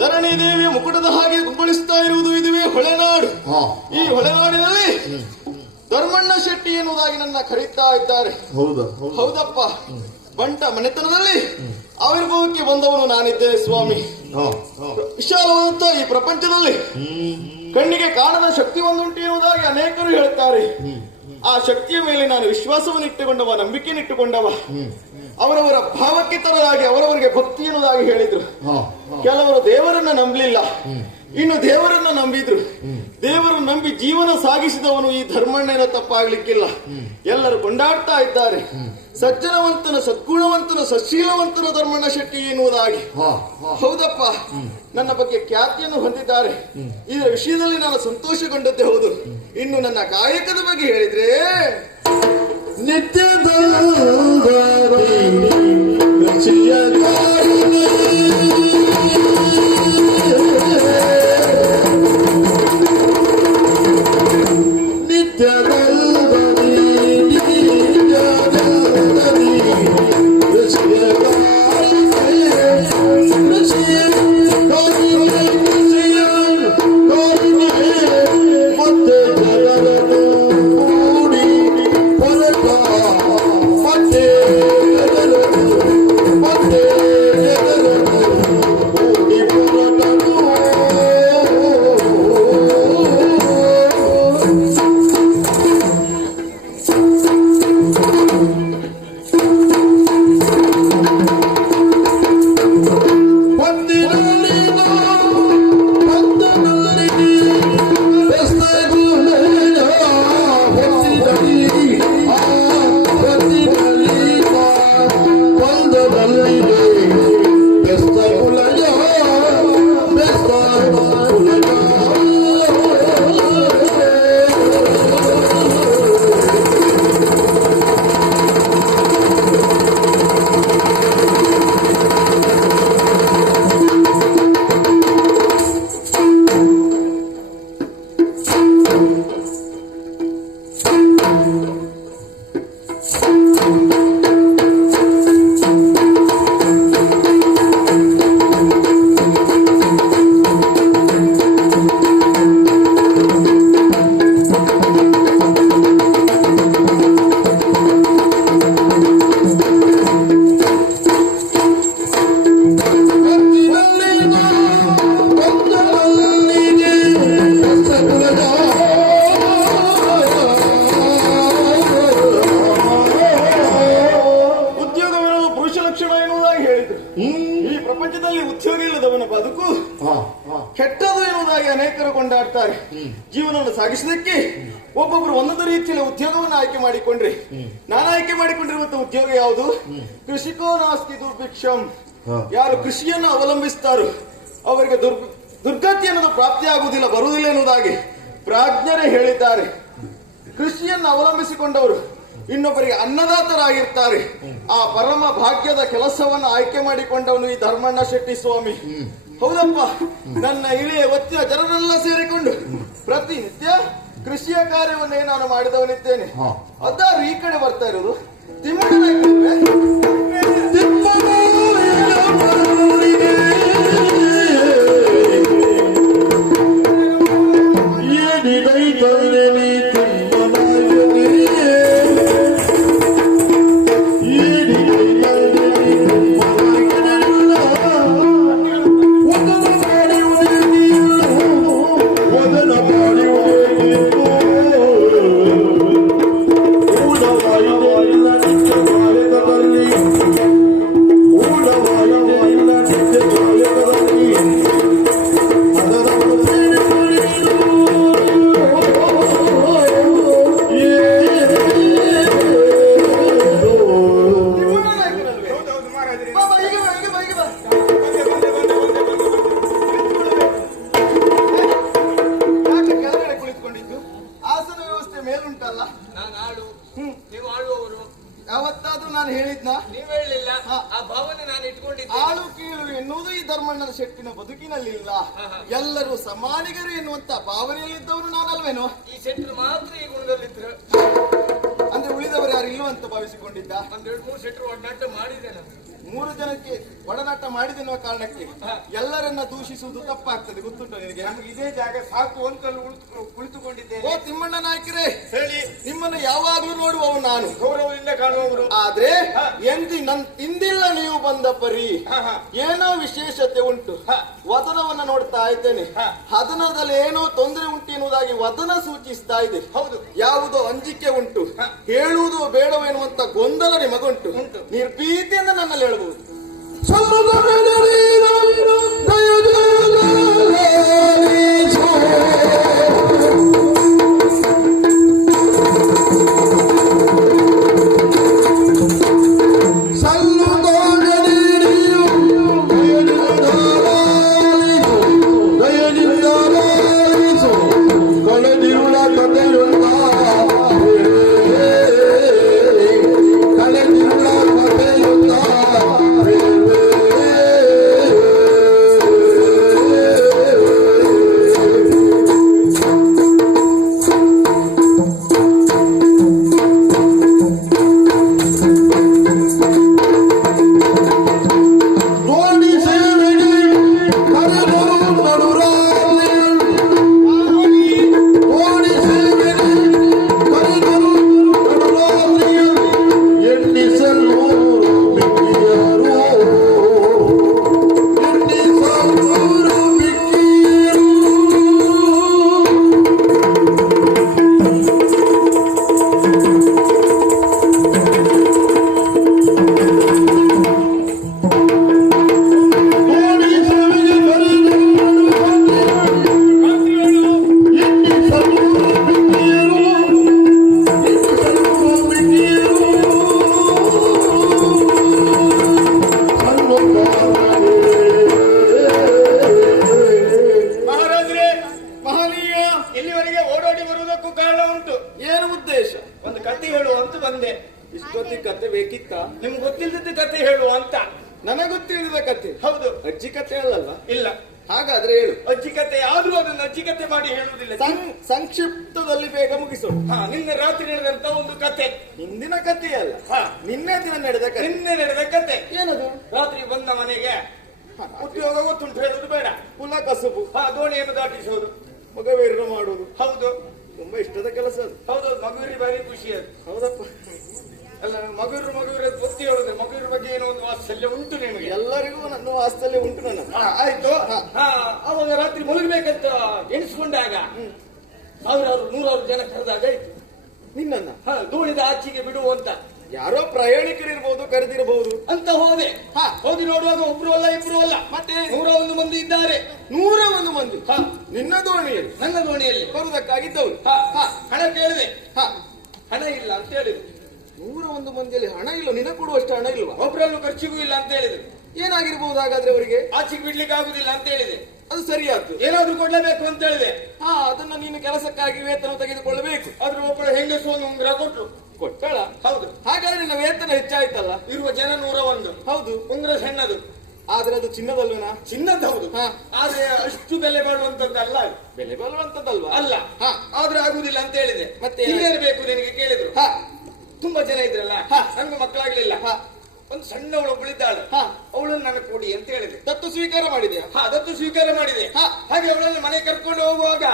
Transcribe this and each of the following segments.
ಧರಣಿ ದೇವಿಯ ಮುಕುಟದ ಹಾಗೆ ಕುಪ್ಪಳಿಸ್ತಾ ಇರುವುದು ಇದುವೇ ಹೊಳೆನಾಡು. ಈ ಹೊಳೆನಾಡಿನಲ್ಲಿ ಧರ್ಮಣ್ಣ ಶೆಟ್ಟಿ ಎನ್ನುವುದಾಗಿ ನನ್ನ ಕರೀತಾ ಇದ್ದಾರೆ. ಹೌದಪ್ಪ, ಬಂಟ ಮನೆತನದಲ್ಲಿ ಆವಿರ್ಭಾವಕ್ಕೆ ಬಂದವನು ನಾನಿದ್ದೇನೆ ಸ್ವಾಮಿ. ವಿಶಾಲವಾದಂತ ಈ ಪ್ರಪಂಚದಲ್ಲಿ ಕಣ್ಣಿಗೆ ಕಾಣದ ಶಕ್ತಿ ಒಂದುಂಟು ಎನ್ನುವುದಾಗಿ ಅನೇಕರು ಹೇಳ್ತಾರೆ. ಆ ಶಕ್ತಿಯ ಮೇಲೆ ನಾನು ವಿಶ್ವಾಸವನ್ನು ಇಟ್ಟುಕೊಂಡವ, ನಂಬಿಕೆಯನ್ನಿಟ್ಟುಕೊಂಡವ. ಅವರವರ ಭಾವಕ್ಕೆ ತರದಾಗಿ ಅವರವರಿಗೆ ಭಕ್ತಿ ಎನ್ನುವುದಾಗಿ ಹೇಳಿದ್ರು. ಕೆಲವರು ದೇವರನ್ನ ನಂಬಲಿಲ್ಲ, ಇನ್ನು ದೇವರನ್ನ ನಂಬಿದ್ರು. ದೇವರನ್ನು ನಂಬಿ ಜೀವನ ಸಾಗಿಸಿದವನು ಈ ಧರ್ಮಣ್ಣನ ತಪ್ಪಾಗ್ಲಿಕ್ಕಿಲ್ಲ. ಎಲ್ಲರೂ ಕೊಂಡಾಡ್ತಾ ಇದ್ದಾರೆ. ಸಜ್ಜನವಂತನ, ಸದ್ಗುಣವಂತನ, ಸಶೀಲವಂತನ ಧರ್ಮಣ್ಣ ಶೆಟ್ಟಿ ಎನ್ನುವುದಾಗಿ. ಹೌದಪ್ಪ, ನನ್ನ ಬಗ್ಗೆ ಖ್ಯಾತಿಯನ್ನು ಹೊಂದಿದ್ದಾರೆ. ಇದರ ವಿಷಯದಲ್ಲಿ ನಾನು ಸಂತೋಷಗೊಂಡದ್ದೇ ಹೌದು. ಇನ್ನು ನನ್ನ ಕಾಯಕದ ಬಗ್ಗೆ ಹೇಳಿದ್ರೆ, ನಿತ್ಯದ ಎನ್ನುವುದಾಗಿ ಹೇಳಿದ್ರು. ಈ ಪ್ರಪಂಚದಲ್ಲಿ ಉದ್ಯೋಗ ಇಲ್ಲದವನ ಬದುಕು ಕೆಟ್ಟದು ಎನ್ನುವುದಾಗಿ ಅನೇಕರು ಕೊಂಡಾಡ್ತಾರೆ. ಜೀವನವನ್ನು ಸಾಗಿಸಲಿಕ್ಕೆ ಒಬ್ಬೊಬ್ರು ಒಂದೊಂದು ರೀತಿಯ ಉದ್ಯೋಗವನ್ನು ಆಯ್ಕೆ ಮಾಡಿಕೊಂಡ್ರೆ, ನಾನು ಆಯ್ಕೆ ಮಾಡಿಕೊಂಡಿರುವಂತ ಉದ್ಯೋಗ ಯಾವುದು? ಕೃಷಿಕೋ ನಾಸ್ತಿ ದುರ್ಭಿಕ್ಷಂ. ಯಾರು ಕೃಷಿಯನ್ನು ಅವಲಂಬಿಸ್ತಾರೋ ಅವರಿಗೆ ದುರ್ಗತಿ ಅನ್ನೋದು ಪ್ರಾಪ್ತಿಯಾಗುವುದಿಲ್ಲ, ಬರುವುದಿಲ್ಲ ಎನ್ನುವುದಾಗಿ ಪ್ರಾಜ್ಞರೇ ಹೇಳಿದ್ದಾರೆ. ಕೃಷಿಯನ್ನು ಅವಲಂಬಿಸಿಕೊಂಡವರು ಇನ್ನೊಬ್ಬರಿಗೆ ಅನ್ನದಾತರಾಗಿರ್ತಾರೆ. ಆ ಪರಮ ಭಾಗ್ಯದ ಕೆಲಸವನ್ನು ಆಯ್ಕೆ ಮಾಡಿಕೊಂಡವನು ಈ ಧರ್ಮಣ್ಣ ಶೆಟ್ಟಿ ಸ್ವಾಮಿ. ಹೌದಪ್ಪ, ನನ್ನ ಇಳಿಯ ಒತ್ತಿನ ಜನರೆಲ್ಲ ಸೇರಿಕೊಂಡು ಪ್ರತಿನಿತ್ಯ ಕೃಷಿಯ ಕಾರ್ಯವನ್ನೇ ನಾನು ಮಾಡಿದವನಿದ್ದೇನೆ. ಅದಾರು ಈ ಕಡೆ ಬರ್ತಾ ಇರೋದು ತಿಮ್ಮಣ್ಣ ಮೇಲುಂಟಲ್ಲ. ನೀವು ಆಳುವವರು. ಯಾವತ್ತಾದ್ರೂ ನಾನು ಹೇಳಿದ್ನ? ನೀವು ಹೇಳಲಿಲ್ಲ. ಆ ಭಾವನೆ ನಾನು ಇಟ್ಕೊಂಡಿದ್ದೆ. ಆಳು ಕೀಳು ಎನ್ನುವುದು ಈ ಧರ್ಮಣ್ಣನ ಶೆಟ್ಟಿನ ಬದುಕಿನಲ್ಲಿಲ್ಲ. ಎಲ್ಲರೂ ಸಮಾನಿಗರು ಎನ್ನುವಂತ ಭಾವನೆಯಲ್ಲಿದ್ದವರು ನಾನಲ್ವೇನೋ? ಈ ಶೆಟ್ಟರು ಮಾತ್ರ ಈ ಗುಣದಲ್ಲಿದ್ರು. ಅಂದ್ರೆ ಉಳಿದವರು ಯಾರು ಇಲ್ಲವಂತ ಭಾವಿಸಿಕೊಂಡಿದ್ದ? ಒಂದ್ 2-3 ಶೆಟ್ಟರು ಒಡನಾಟ ಮಾಡಿದೆ ನಾನು. 3 ಜನಕ್ಕೆ ಒಡನಾಟ ಮಾಡಿದೆನ್ನುವ ಕಾರಣಕ್ಕೆ ಎಲ್ಲರನ್ನ ದೂಷಿಸುವುದು ತಪ್ಪಾಗ್ತದೆ, ಗೊತ್ತುಂಟ ನಿನಗೆ? ನಮ್ಗೆ ಇದೇ ಜಾಗ ಸಾಕು ಅಂತ ಕುಳಿತುಕೊಂಡಿದ್ದೇನೆ. ಓ ತಿಮ್ಮಣ್ಣ ನಾಯ್ಕರೇ, ಹೇಳಿ. ನಿಮ್ಮನ್ನು ಯಾವಾಗ್ಲೂ ನೋಡುವವು ನಾನು, ಗೌರವದಿಂದ ಕಾಣುವವರು. ಆದ್ರೆ ಇಂದಿಲ್ಲ ನೀವು ಬಂದ ಪರಿ ಏನೋ ವಿಶೇಷತೆ ಉಂಟು. ವದನವನ್ನ ನೋಡ್ತಾ ಇದ್ದೇನೆ. ಹದನದಲ್ಲಿ ಏನೋ ತೊಂದರೆ ಉಂಟು ಎನ್ನುವುದಾಗಿ ವದನ ಸೂಚಿಸ್ತಾ ಇದೆ. ಹೌದು, ಯಾವುದೋ ಅಂಜಿಕೆ ಉಂಟು, ಹೇಳುವುದು ಬೇಡವೆನ್ನುವಂತ ಗೊಂದಲ ನಿಮಗುಂಟು. ನಿರ್ಭೀತಿಯಿಂದ ನನ್ನಲ್ಲಿ ಹೇಳಬಹುದು. ನಿಮ್ಗೆ ಗೊತ್ತಿಲ್ಲದ ಕತೆ ಹೇಳುವ ಅಂತ. ನನಗೆ ಗೊತ್ತಿಲ್ಲದ ಕತೆ. ಹೌದು, ಅಜ್ಜಿ ಕತೆ ಅಲ್ಲಲ್ಲ? ಇಲ್ಲ. ಹಾಗಾದ್ರೆ ಹೇಳು. ಅಜ್ಜಿ ಕತೆ ಆದ್ರೂ ಅದನ್ನು ಅಜ್ಜಿ ಕತೆ ಮಾಡಿ ಹೇಳುವುದಿಲ್ಲ. ಸಂಕ್ಷಿಪ್ತದಲ್ಲಿ ಬೇಗ ಮುಗಿಸು. ನಿನ್ನೆ ರಾತ್ರಿ ನಡೆದಂತ ಒಂದು ಕತೆ. ಹಿಂದಿನ ಕತೆ ಅಲ್ಲ, ನಿನ್ನೆ ದಿನ ನಡೆದ ಕತೆ. ನಿನ್ನೆ ನಡೆದ ಕತೆ. ಏನದು? ರಾತ್ರಿ ಬಂದ ಮನೆಗೆ ಉದ್ಯೋಗ ಗೊತ್ತುಂಟು, ಹೇಳುದು ಬೇಡ. ಕುಲ ಕಸುಬು, ದೋಣಿಯನ್ನು ದಾಟಿಸುವುದು, ಮಗವೀರ ಮಾಡುವುದು. ಹೌದು, ತುಂಬಾ ಇಷ್ಟದ ಕೆಲಸ ಅದು. ಹೌದು, ಮಗುವಿನ ಬಾರಿ ಖುಷಿ ಅದು. ಹೌದಪ್ಪ. ಅಲ್ಲ, ಮಗುವಿರ ಗೊತ್ತಿ ಹೇಳುದು. ಮಗುವಿನ ಬಗ್ಗೆ ಏನೋ ಒಂದು ವಾತ್ಸಲ್ಯ ಉಂಟು ನಿಮಗೆ. ಎಲ್ಲರಿಗೂ ನನ್ನ ವಾತ್ಸಲ್ಯ ಉಂಟು. ನನ್ನ ಆಯ್ತು. ಅವಾಗ ರಾತ್ರಿ ಮಲಗಬೇಕಂತ ಎಣಿಸ್ಕೊಂಡಾಗ 1000 100 ಜನ ಕರೆದಾಗ ಆಯ್ತು ನಿನ್ನ ದೋಣಿದ ಆಚೆಗೆ ಬಿಡುವಂತ. ಯಾರೋ ಪ್ರಯಾಣಿಕರಿರ್ಬೋದು, ಕರೆದಿರಬಹುದು ಅಂತ ಹೋದೆ. ಹಾ. ಹೋಗಿ ನೋಡುವಾಗ ಒಬ್ರು ಅಲ್ಲ ಇಬ್ರು ಅಲ್ಲ, ಮತ್ತೆ 101 ಮಂದಿ ಇದ್ದಾರೆ. 101 ಮಂದಿ. ಹಾ. ನಿನ್ನ ದೋಣಿಯಲ್ಲಿ ನನ್ನ ದೋಣಿಯಲ್ಲಿ ಬರುವುದಕ್ಕಾಗಿದ್ದವರು. ಹಾ. ಹಾ. ಹಣ ಕೇಳಿದೆ. ಹಾ. ಹಣ ಇಲ್ಲ ಅಂತ ಹೇಳಿದ್ರು. 101 ಮಂದಿಯಲ್ಲಿ ಹಣ ಇಲ್ಲ, ನಿನ ಕೊಡುವಷ್ಟು ಹಣ ಇಲ್ವಾ? ಒಬ್ರಲ್ಲೂ ಖರ್ಚಿಗೂ ಇಲ್ಲ ಅಂತ ಹೇಳಿದ್ರು. ಏನಾಗಿರ್ಬಹುದು ಹಾಗಾದ್ರೆ ಅವರಿಗೆ? ಆಚೆಗೆ ಬಿಡ್ಲಿಕ್ಕೆ ಆಗುದಿಲ್ಲ ಅಂತ ಹೇಳಿದೆ. ಅದು ಸರಿಯಾದ್ದು. ಏನಾದ್ರೂ ಕೊಡ್ಲೇಬೇಕು ಅಂತ ಹೇಳಿದೆ. ಹಾ, ಅದನ್ನ ನೀನು ಕೆಲಸಕ್ಕಾಗಿ ವೇತನ ತೆಗೆದುಕೊಳ್ಳಬೇಕು. ಆದ್ರೂ ಒಬ್ಬಳು ಹೆಂಗಸು ಒಂದು ಉಂಗ್ರ ಕೊಟ್ರು. ಕೊಟ್ಟಳ? ಹೌದು. ಹಾಗಾದ್ರೆ ನಿನ್ನ ವೇತನ ಹೆಚ್ಚಾಯ್ತಲ್ಲ? ಇರುವ ಜನ 101. ಹೌದು. ಉಂಗ್ರ ಸಣ್ಣದು, ಆದ್ರೆ ಅದು ಚಿನ್ನದಲ್ವನಾ? ಚಿನ್ನದ ಹೌದು. ಹಾ. ಆದ್ರೆ ಅಷ್ಟು ಬೆಲೆ ಬಾಳುವಂತದ್ದಲ್ಲ ಅದು. ಬೆಲೆ ಬರುವಂತದ್ದಲ್ವಾ? ಅಲ್ಲ. ಹಾ. ಆದ್ರೆ ಆಗುದಿಲ್ಲ ಅಂತ ಹೇಳಿದೆ. ಮತ್ತೆ ಇನ್ನೇನು ಬೇಕು ನಿನಗೆ ಕೇಳಿದ್ರು. ಹಾ. ತುಂಬಾ ಜನ ಇದ್ರಲ್ಲ, ಹಾ. ನನ್ಗೆ ಮಕ್ಕಳಾಗ್ಲಿಲ್ಲ. ಹಾ. ಒಂದು ಸಣ್ಣವಳೊಬ್ಬಳಿದ್ದಾಳೆ. ಹಾ. ಅವಳನ್ನು ನನಗೆ ಕೊಡಿ ಅಂತ ಹೇಳಿದೆ. ದತ್ತು ಸ್ವೀಕಾರ ಮಾಡಿದ್ಯಾ? ಹಾ, ಅದತ್ತು ಸ್ವೀಕಾರ ಮಾಡಿದೆ. ಹಾ. ಹಾಗೆ ಅವಳನ್ನು ಮನೆ ಕರ್ಕೊಂಡು ಹೋಗುವಾಗ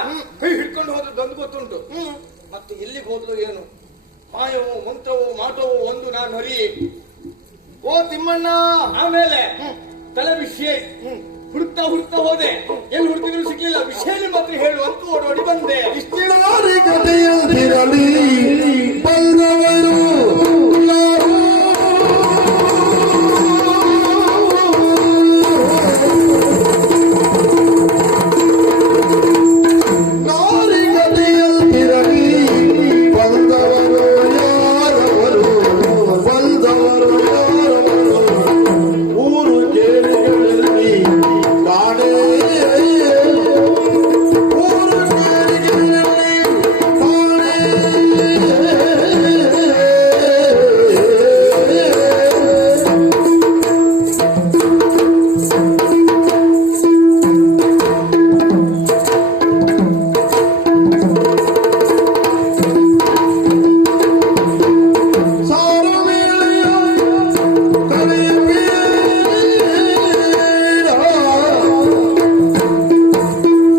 ಕೈ ಹಿಡ್ಕೊಂಡು ಹೋದದ್ದು ಒಂದು ಗೊತ್ತುಂಟು. ಮತ್ತೆ ಎಲ್ಲಿಗೆ ಹೋದ್ಲು ಏನು, ಮಾಯವೋ ಮಂತ್ರವೋ ಮಾಟವೋ ಒಂದು ನಾನು ಅರಿಯೆ. ಓ ತಿಮ್ಮಣ್ಣ. ಆಮೇಲೆ ತಲೆ ವಿಷಯ ಹುಡುಕ್ತಾ ಹೋದೆ. ಎಲ್ಲಿ ಹುಡುಕಿದ್ರು ಸಿಗ್ಲಿಲ್ಲ. ವಿಷಯ ಮಾತ್ರ ಹೇಳುವಂತ ಓಡೋಡಿ ಬಂದೆ. ಇಷ್ಟಿಡಗಾರಿ ಕಥೆಯಂತಿರಲಿ ಬಂದವರು ನಾರಿಗತೆಯಂತಿರಲಿ ಬಂದವರು ಯಾರವರು, ಬಂದವರು ಯಾರವರು ಊರು ಕೇಳಿಗಳಲ್ಲಿ ಕಾಣೆ ಊರು ಕೇಳಿಗಳಲ್ಲಿ ಕಾಣೆ. ಸಾರಮೇಳೆಯ ಕಲೆಯ ಬೇಡ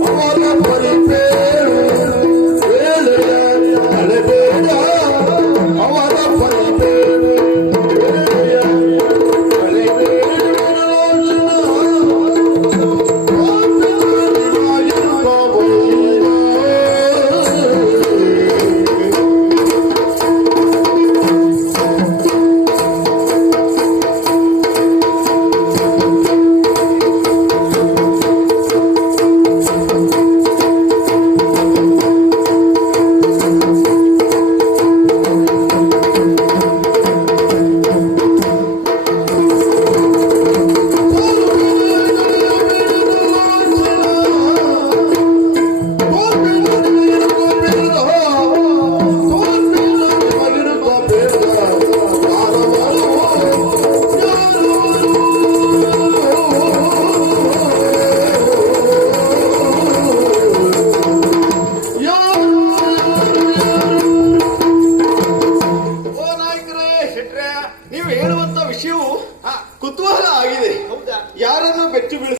ಅವರ ಪರಿಪೇರು ವೇಳೆಯ ಕಳೆಬೇಡ ಅವರ ಪರಿಪೇರು ವೇಳೆಯ ಕಳೆಬೇಡ ಓ ನಾಯಕರೇ, ಶೆಟ್ರೆ, ನೀವು ಹೇಳುವಂತ ವಿಷಯವು ಕುತೂಹಲ ಆಗಿದೆ. ಹೌದಾ? ಯಾರನ್ನು ಬೆಚ್ಚು ಬೀಳಿಸ